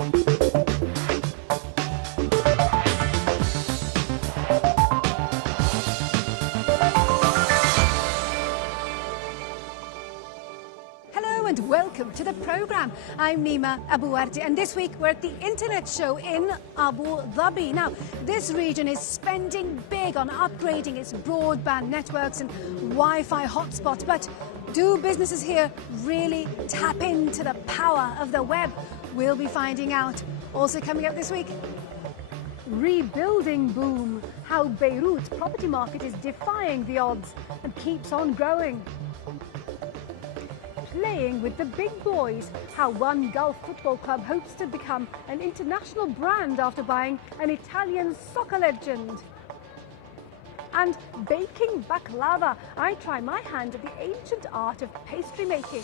And welcome to the programme. I'm Nima Abouardi, and this week we're at the Internet Show in Abu Dhabi. Now, this region is spending big on upgrading its broadband networks and Wi-Fi hotspots, but do businesses here really tap into the power of the web? We'll be finding out. Also coming up this week, rebuilding boom, how Beirut's property market is defying the odds and keeps on growing. Playing with the big boys, how one Gulf football club hopes to become an international brand after buying an Italian soccer legend. And baking baklava, I try my hand at the ancient art of pastry making.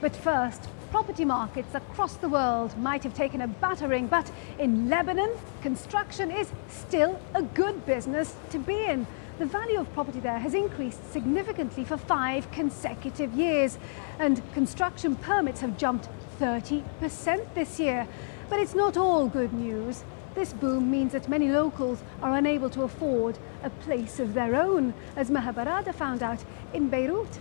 But first, property markets across the world might have taken a battering, but in Lebanon, construction is still a good business to be in. The value of property there has increased significantly for 5 consecutive years, and construction permits have jumped 30% this year. But it's not all good news. This boom means that many locals are unable to afford a place of their own, as Maha Barada found out in Beirut.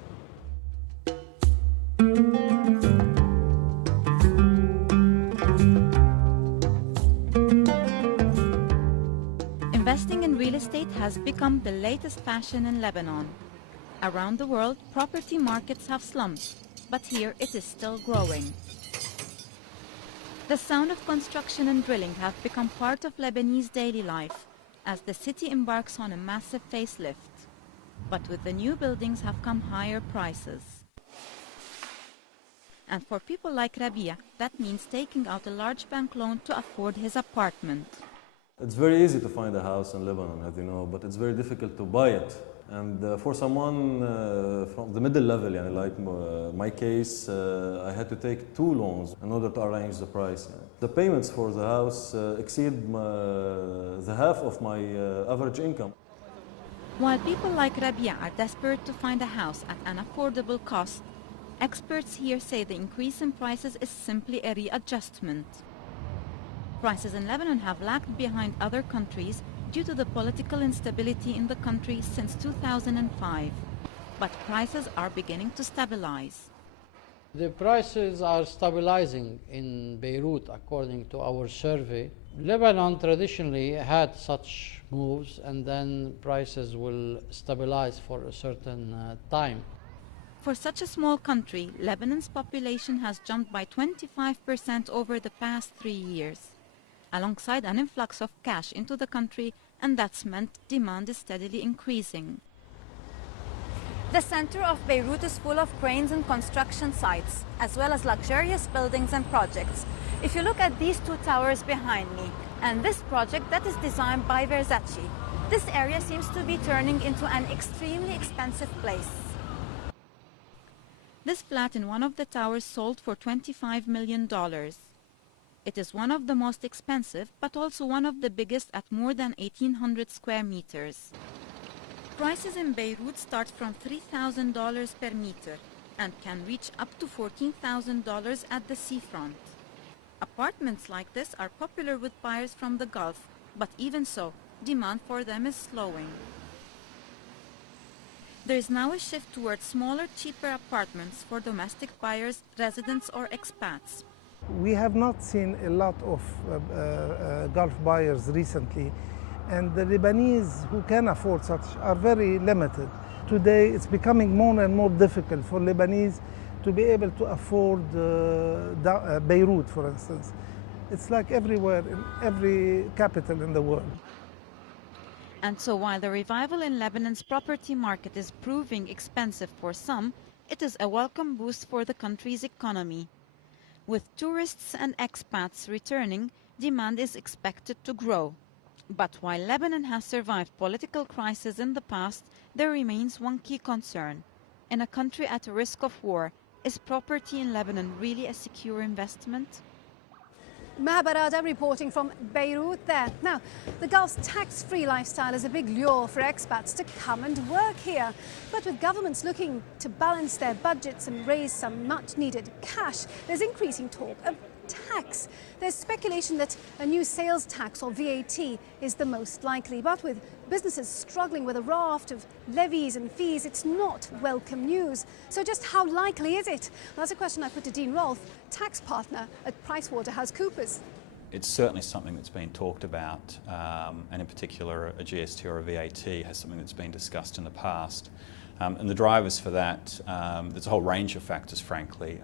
Investing in real estate has become the latest fashion in Lebanon. Around the world, property markets have slumped, but here it is still growing. The sound of construction and drilling have become part of Lebanese daily life as the city embarks on a massive facelift. But with the new buildings have come higher prices. And for people like Rabia, that means taking out a large bank loan to afford his apartment. It's very easy to find a house in Lebanon, as you know, but it's very difficult to buy it. And for someone from the middle level, like my case, I had to take 2 loans in order to arrange the price. The payments for the house exceed the half of my average income. While people like Rabia are desperate to find a house at an affordable cost, experts here say the increase in prices is simply a readjustment. Prices in Lebanon have lagged behind other countries due to the political instability in the country since 2005. But prices are beginning to stabilize. The prices are stabilizing in Beirut according to our survey. Lebanon traditionally had such moves, and then prices will stabilize for a certain time. For such a small country, Lebanon's population has jumped by 25% over the past 3 years, alongside an influx of cash into the country, and that's meant demand is steadily increasing. The center of Beirut is full of cranes and construction sites, as well as luxurious buildings and projects. If you look at these 2 towers behind me, and this project that is designed by Versace, this area seems to be turning into an extremely expensive place. This flat in one of the towers sold for $25 million. It is one of the most expensive, but also one of the biggest at more than 1,800 square meters. Prices in Beirut start from $3,000 per meter and can reach up to $14,000 at the seafront. Apartments like this are popular with buyers from the Gulf, but even so, demand for them is slowing. There is now a shift towards smaller, cheaper apartments for domestic buyers, residents or expats. We have not seen a lot of Gulf buyers recently, and the Lebanese who can afford such are very limited. Today it's becoming more and more difficult for Lebanese to be able to afford Beirut, for instance. It's like everywhere, in every capital in the world. And so while the revival in Lebanon's property market is proving expensive for some, it is a welcome boost for the country's economy. With tourists and expats returning, demand is expected to grow. But while Lebanon has survived political crises in the past, there remains one key concern. In a country at risk of war, is property in Lebanon really a secure investment? Mahabarada reporting from Beirut there. Now, the Gulf's tax-free lifestyle is a big lure for expats to come and work here. But with governments looking to balance their budgets and raise some much-needed cash, there's increasing talk of tax. There's speculation that a new sales tax or VAT is the most likely. But with businesses struggling with a raft of levies and fees, it's not welcome news. So just how likely is it? Well, that's a question I put to Dean Rolfe, tax partner at PricewaterhouseCoopers. It's certainly something that's been talked about, and in particular a GST or a VAT has something that's been discussed in the past. And the drivers for that, there's a whole range of factors, frankly.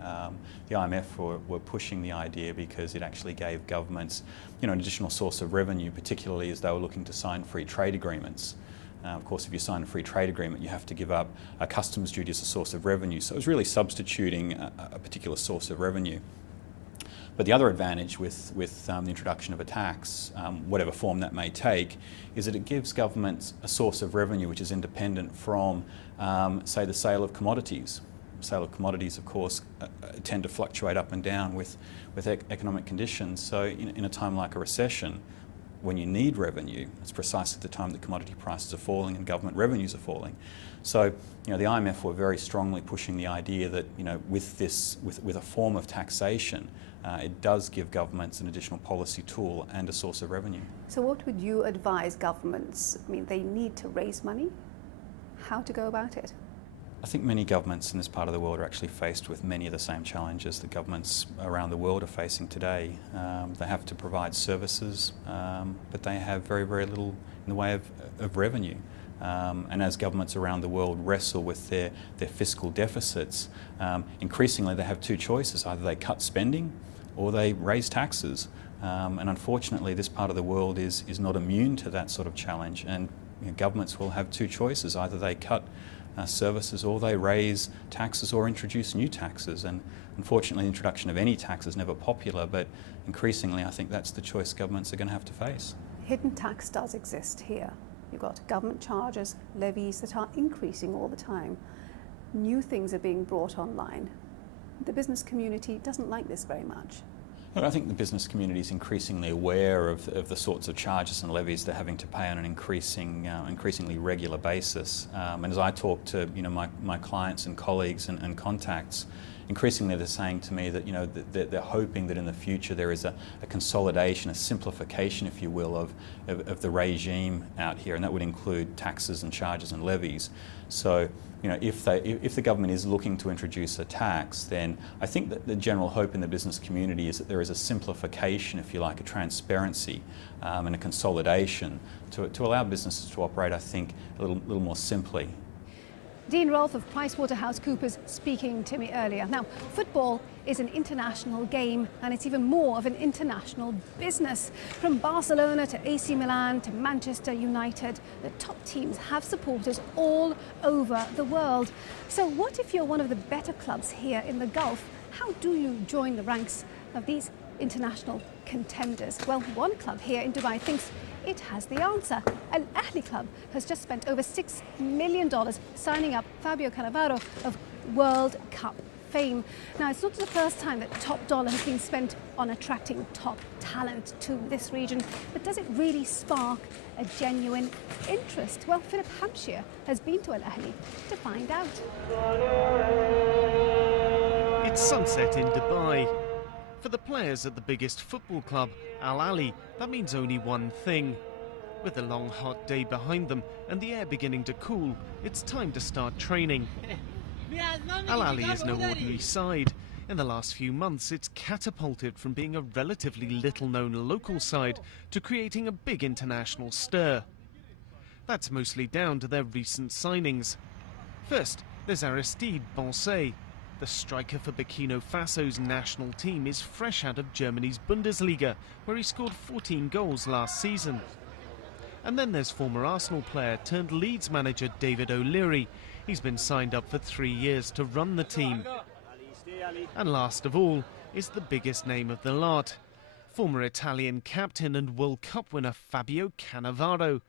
The IMF were pushing the idea because it actually gave governments, an additional source of revenue, particularly as they were looking to sign free trade agreements. Of course, if you sign a free trade agreement, you have to give up a customs duty as a source of revenue. So it was really substituting a particular source of revenue. But the other advantage with the introduction of a tax, whatever form that may take, is that it gives governments a source of revenue which is independent from, say, the sale of commodities. Sale of commodities, of course, tend to fluctuate up and down with economic conditions. So in a time like a recession, when you need revenue, it's precisely the time that commodity prices are falling and government revenues are falling. So, the IMF were very strongly pushing the idea that, with a form of taxation, it does give governments an additional policy tool and a source of revenue. So what would you advise governments? I mean, they need to raise money. How to go about it? I think many governments in this part of the world are actually faced with many of the same challenges that governments around the world are facing today. They have to provide services, but they have very, very little in the way of revenue. And as governments around the world wrestle with their fiscal deficits, increasingly they have two choices. Either they cut spending or they raise taxes. And unfortunately, this part of the world is not immune to that sort of challenge. And governments will have two choices. Either they cut services or they raise taxes or introduce new taxes. And unfortunately, the introduction of any tax is never popular, but increasingly I think that's the choice governments are going to have to face. Hidden tax does exist here. You've got government charges, levies that are increasing all the time. New things are being brought online. The business community doesn't like this very much. I think the business community is increasingly aware of the sorts of charges and levies they're having to pay on an increasingly regular basis. And as I talk to my clients and colleagues and contacts, increasingly they're saying to me that they're hoping that in the future there is a consolidation, a simplification, if you will, of the regime out here, and that would include taxes and charges and levies. So, if the government is looking to introduce a tax, then I think that the general hope in the business community is that there is a simplification, if you like, a transparency and a consolidation to allow businesses to operate, I think, a little more simply. Dean Rolfe of PricewaterhouseCoopers speaking to me earlier. Now, football is an international game, and it's even more of an international business. From Barcelona to AC Milan to Manchester United, the top teams have supporters all over the world. So what if you're one of the better clubs here in the Gulf? How do you join the ranks of these international contenders? Well, one club here in Dubai thinks it has the answer. Al Ahly Club has just spent over $6 million signing up Fabio Cannavaro of World Cup fame. Now, it's not the first time that top dollar has been spent on attracting top talent to this region, but does it really spark a genuine interest? Well, Philip Hampshire has been to Al Ahly to find out. It's sunset in Dubai. For the players at the biggest football club, Al Ahly, that means only one thing. With a long hot day behind them and the air beginning to cool, it's time to start training. Al Ahly is no ordinary side. In the last few months, it's catapulted from being a relatively little-known local side to creating a big international stir. That's mostly down to their recent signings. First, there's Aristide Bonset. The striker for Burkina Faso's national team is fresh out of Germany's Bundesliga, where he scored 14 goals last season. And then there's former Arsenal player turned Leeds manager David O'Leary. He's been signed up for 3 years to run the team. And last of all is the biggest name of the lot, former Italian captain and World Cup winner Fabio Cannavaro.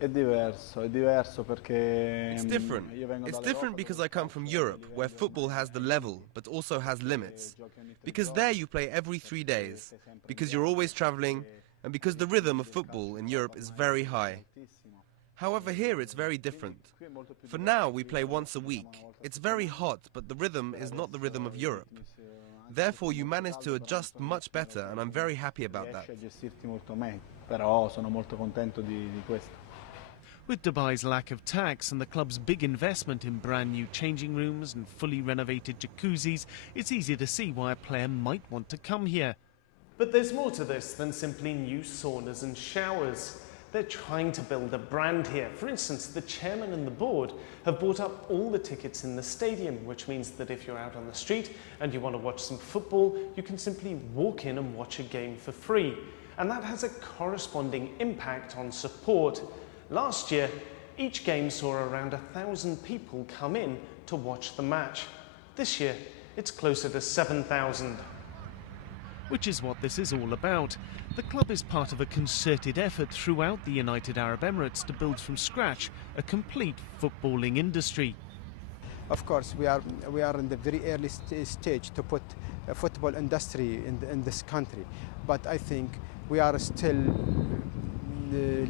È diverso perché It's different. It's different because I come from Europe, where football has the level, but also has limits. Because there you play every 3 days, because you're always traveling, and because the rhythm of football in Europe is very high. However, here it's very different. For now, we play once a week. It's very hot, but the rhythm is not the rhythm of Europe. Therefore, you manage to adjust much better, and I'm very happy about that. Però sono molto contento di questo. With Dubai's lack of tax and the club's big investment in brand new changing rooms and fully renovated jacuzzis, it's easy to see why a player might want to come here. But there's more to this than simply new saunas and showers. They're trying to build a brand here. For instance, the chairman and the board have bought up all the tickets in the stadium, which means that if you're out on the street and you want to watch some football, you can simply walk in and watch a game for free. And that has a corresponding impact on support. Last year, each game saw around 1,000 people come in to watch the match. This year, it's closer to 7,000. Which is what this is all about. The club is part of a concerted effort throughout the United Arab Emirates to build from scratch a complete footballing industry. Of course, we are in the very early stage to put a football industry in this country, but I think we are still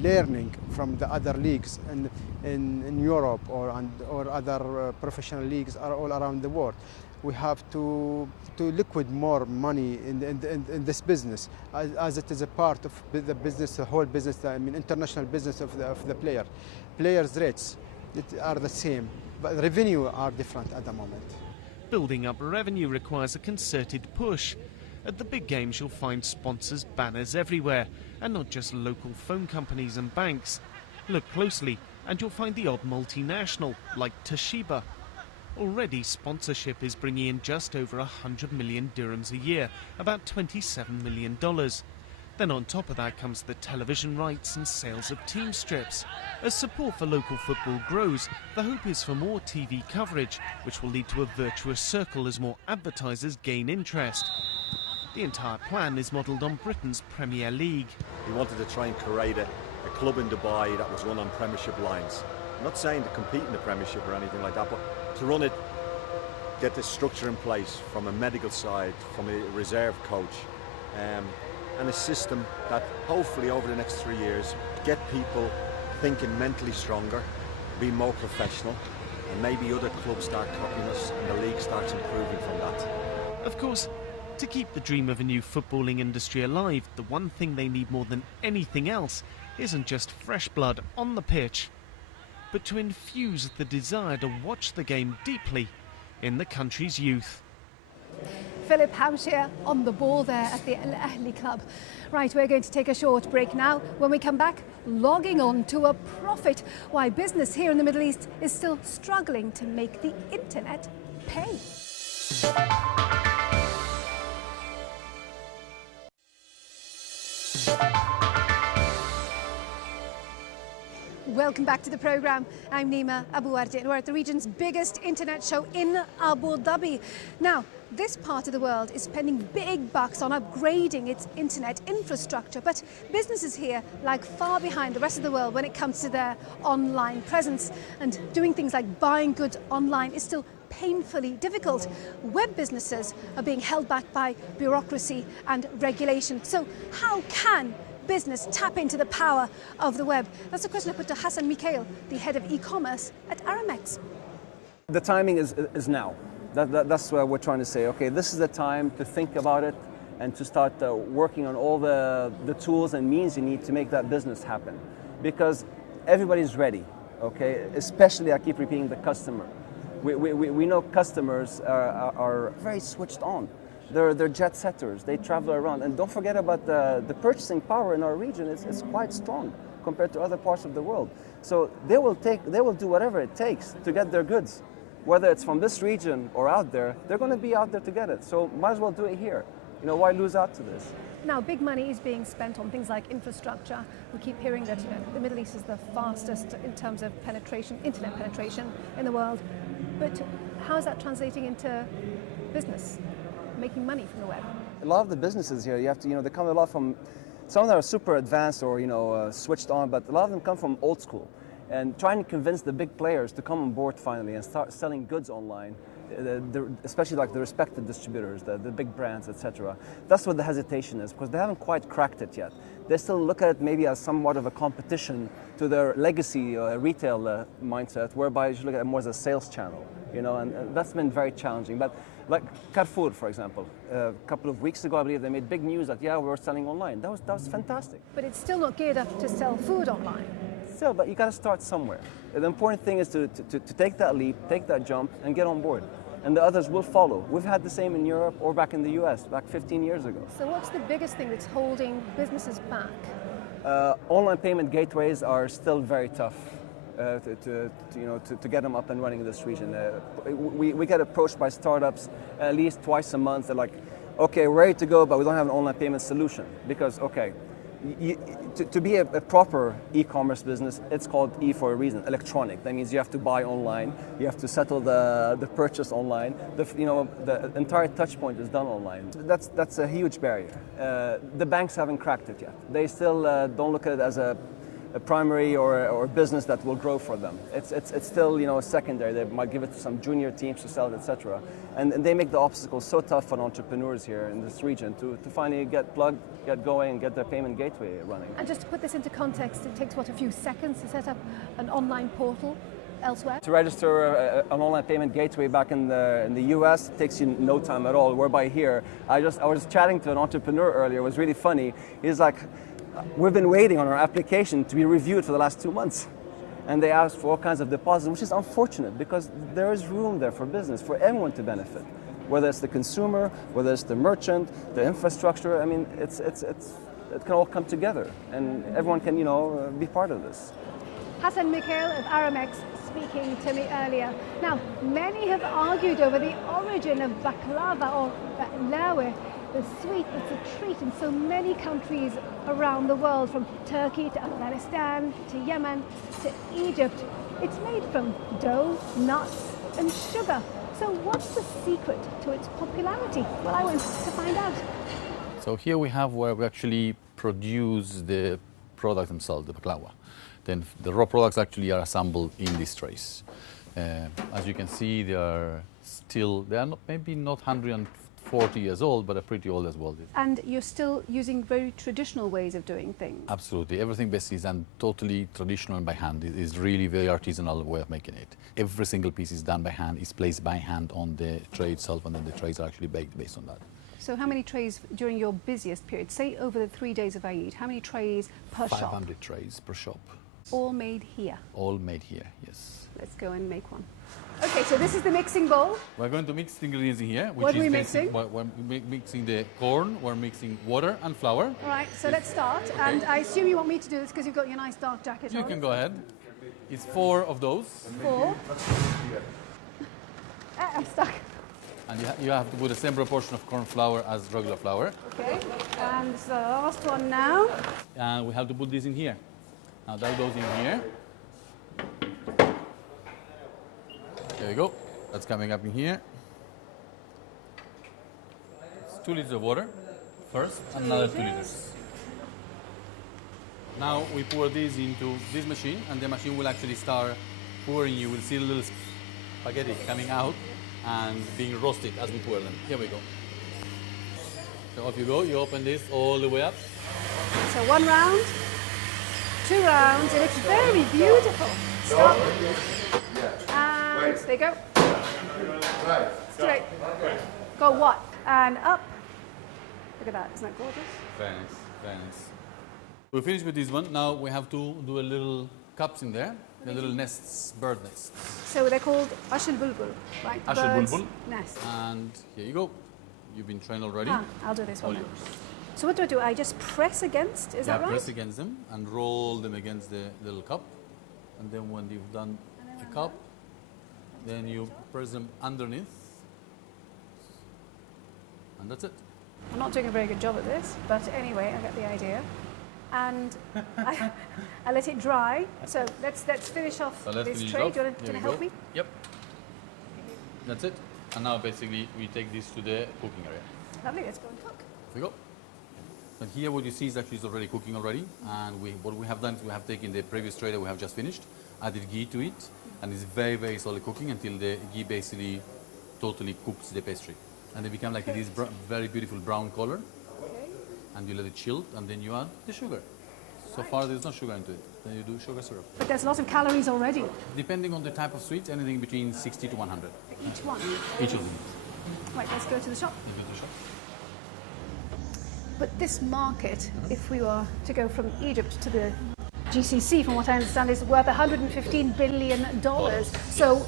learning from the other leagues in Europe or other professional leagues all around the world. We have to liquid more money in this business, as it is a part of the business, the whole business. I mean, international business of the player. Players' rates are the same, but revenue are different at the moment. Building up revenue requires a concerted push. At the big games, you'll find sponsors' banners everywhere, and not just local phone companies and banks. Look closely, and you'll find the odd multinational, like Toshiba. Already, sponsorship is bringing in just over 100 million dirhams a year, about $27 million. Then on top of that comes the television rights and sales of team strips. As support for local football grows, the hope is for more TV coverage, which will lead to a virtuous circle as more advertisers gain interest. The entire plan is modelled on Britain's Premier League. We wanted to try and create a club in Dubai that was run on Premiership lines. I'm not saying to compete in the Premiership or anything like that, but to run it, get the structure in place from a medical side, from a reserve coach, and a system that hopefully over the next 3 years get people thinking mentally stronger, be more professional, and maybe other clubs start copying us and the league starts improving from that. Of course, to keep the dream of a new footballing industry alive, the one thing they need more than anything else isn't just fresh blood on the pitch, but to infuse the desire to watch the game deeply in the country's youth. Philip Hampshire on the ball there at the Al Ahly club. Right, we're going to take a short break now. When we come back, logging on to a profit. Why business here in the Middle East is still struggling to make the internet pay. Welcome back to the programme. I'm Nima Abu Arjin. We're at the region's biggest internet show in Abu Dhabi. Now, this part of the world is spending big bucks on upgrading its internet infrastructure, but businesses here lag far behind the rest of the world when it comes to their online presence. And doing things like buying goods online is still painfully difficult. Web businesses are being held back by bureaucracy and regulation. So how can business tap into the power of the web? That's a question I put to Hassan Mikhail, the head of e-commerce at Aramex. The timing is now. That's what we're trying to say. Okay, this is the time to think about it and to start working on all the tools and means you need to make that business happen. Because everybody's ready, okay? Especially, I keep repeating, the customer. We know customers are very switched on. They're jet setters. They travel around. And don't forget about the purchasing power in our region. It's quite strong compared to other parts of the world. So they will do whatever it takes to get their goods. Whether it's from this region or out there, they're going to be out there to get it. So might as well do it here. You know, why lose out to this? Now, big money is being spent on things like infrastructure. We keep hearing that the Middle East is the fastest in terms of penetration, internet penetration in the world. But how is that translating into business, making money from the web? A lot of the businesses here, you have to, they come a lot from Some of them are super advanced or switched on, but a lot of them come from old school. And trying to convince the big players to come on board finally and start selling goods online, especially like the respected distributors, the big brands, etc. That's what the hesitation is, because they haven't quite cracked it yet. They still look at it maybe as somewhat of a competition to their legacy retail mindset, whereby you should look at it more as a sales channel, and that's been very challenging. But like Carrefour, for example, a couple of weeks ago, I believe they made big news that, yeah, we're selling online. That was fantastic. But it's still not geared up to sell food online. Still, but you got to start somewhere. The important thing is to take that leap, take that jump, and get on board. And the others will follow. We've had the same in Europe or back in the US, back 15 years ago. So what's the biggest thing that's holding businesses back? Online payment gateways are still very tough to get them up and running in this region. We get approached by startups at least twice a month. They're like, okay, we're ready to go, but we don't have an online payment solution. Because, okay, to be a proper e-commerce business, it's called E for a reason, electronic. That means you have to buy online, you have to settle the purchase online. The entire touch point is done online. That's a huge barrier. The banks haven't cracked it yet. They still don't look at it as a primary or business that will grow for them. It's still secondary. They might give it to some junior teams to sell it, etc. And they make the obstacles so tough on entrepreneurs here in this region to finally get plugged, get going, and get their payment gateway running. And just to put this into context, it takes, a few seconds to set up an online portal elsewhere? To register an online payment gateway back in the US, it takes you no time at all, whereby here, I was chatting to an entrepreneur earlier. It was really funny. He's like, we've been waiting on our application to be reviewed for the last 2 months. And they asked for all kinds of deposits, which is unfortunate because there is room there for business, for everyone to benefit. Whether it's the consumer, whether it's the merchant, the infrastructure, I mean, it can all come together and everyone can, be part of this. Hassan Mikhail of Aramex speaking to me earlier. Now, many have argued over the origin of baklava or baklawa, the sweet that's a treat in so many countries around the world, from Turkey to Afghanistan to Yemen to Egypt. It's made from dough, nuts and sugar. So what's the secret to its popularity? Well, I went to find out. So here we have where we actually produce the products themselves, the baklava. Then the raw products actually are assembled in these trays. As you can see, they are maybe not 140 years old, but are pretty old as well. And you're still using very traditional ways of doing things? Absolutely. Everything basically is done totally traditional and by hand. It is really very artisanal way of making it. Every single piece is done by hand, is placed by hand on the tray itself, and then the trays are actually baked based on that. So how many trays during your busiest period, say over the 3 days of Eid, how many trays per shop? 500 trays per shop. All made here? All made here, yes. Let's go and make one. Okay, so this is the mixing bowl. We're going to mix the ingredients in here. What are we mixing? We're mixing the corn, we're mixing water and flour. All right, so let's start. Okay. And I assume you want me to do this because you've got your nice dark jacket on. You can go ahead. It's 4 of those. 4. I'm stuck. And you have to put the same proportion of corn flour as regular flour. Okay, and the last one now. And we have to put this in here. Now that goes in here. There you go. That's coming up in here. It's 2 liters of water first, and another 2 liters. Now we pour these into this machine, and the machine will actually start pouring. You will see a little spaghetti coming out and being roasted as we pour them. Here we go. So off you go. You open this all the way up. So 1 round, 2 rounds, and it's very beautiful. Stop. And there you go. Straight. Go what? And up. Look at that. Isn't that gorgeous? Very nice. Very nice. We're finished with this one. Now we have to do a little cups in there. The little nests, bird nests. So they're called Ash al-Bulbul, right? Ash al-Bulbul. Nest. And here you go. You've been trained already. I'll do this All one. yours. So what do? I just press against? Is that right? Press against them and roll them against the little cup. And then when you've done the cup, then you press them underneath. And that's it. I'm not doing a very good job at this, but anyway, I get the idea. And I let it dry. So let's finish off this tray. Do you want to help me? Yep. That's it. And now basically we take this to the cooking area. Lovely. Let's go and cook. Here we go. But here what you see is actually it's already cooking already, and what we have done is we have taken the previous tray that we have just finished, added ghee to it, and it's very, very slowly cooking until the ghee basically totally cooks the pastry. And they become like this very beautiful brown color. And you let it chill, and then you add the sugar. So far there's no sugar into it. Then you do sugar syrup. But there's a lot of calories already. Depending on the type of sweet, anything between 60 to 100. Each one? Each of them. Right, let's go to the shop. You go to the shop. But this market, if we were to go from Egypt to the GCC, from what I understand, is worth $115 billion. So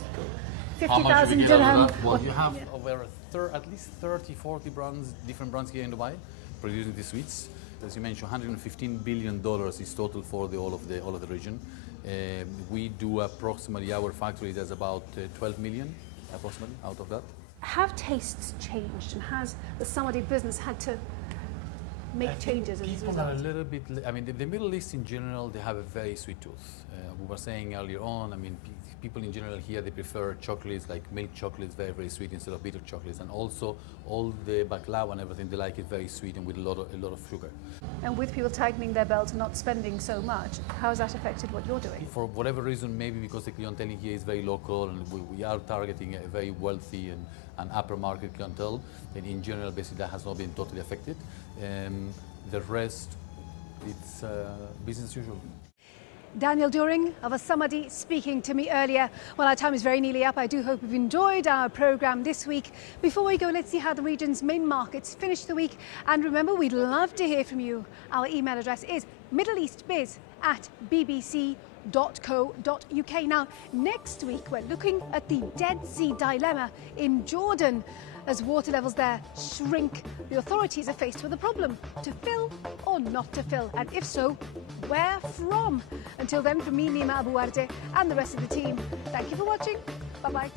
50,000 dirham. Well, you have over at least 30, 40 brands, different brands here in Dubai, producing these sweets. As you mentioned, $115 billion is total for all of the region. We do approximately, our factory does about 12 million, approximately, out of that. Have tastes changed, and has the Saudi business had to make changes as a People result? are a little bit, I mean, the Middle East in general, they have a very sweet tooth. We were saying earlier on, I mean, people in general here, they prefer chocolates, like milk chocolates, very, very sweet instead of bitter chocolates. And also, all the baklava and everything, they like it very sweet and with a lot of sugar. And with people tightening their belts and not spending so much, how has that affected what you're doing? For whatever reason, maybe because the clientele here is very local and we are targeting a very wealthy and upper market clientele, then in general, basically, that has not been totally affected. The rest, it's business as usual. Daniel During of Asamadi speaking to me earlier. Well, our time is very nearly up. I do hope you've enjoyed our programme this week. Before we go, let's see how the region's main markets finished the week. And remember, we'd love to hear from you. Our email address is middleeastbiz@bbc.co.uk. Now, next week, we're looking at the Dead Sea dilemma in Jordan. As water levels there shrink, the authorities are faced with a problem: to fill or not to fill, and if so, where from? Until then, from me, Nima Abu Warde, and the rest of the team, thank you for watching. Bye-bye.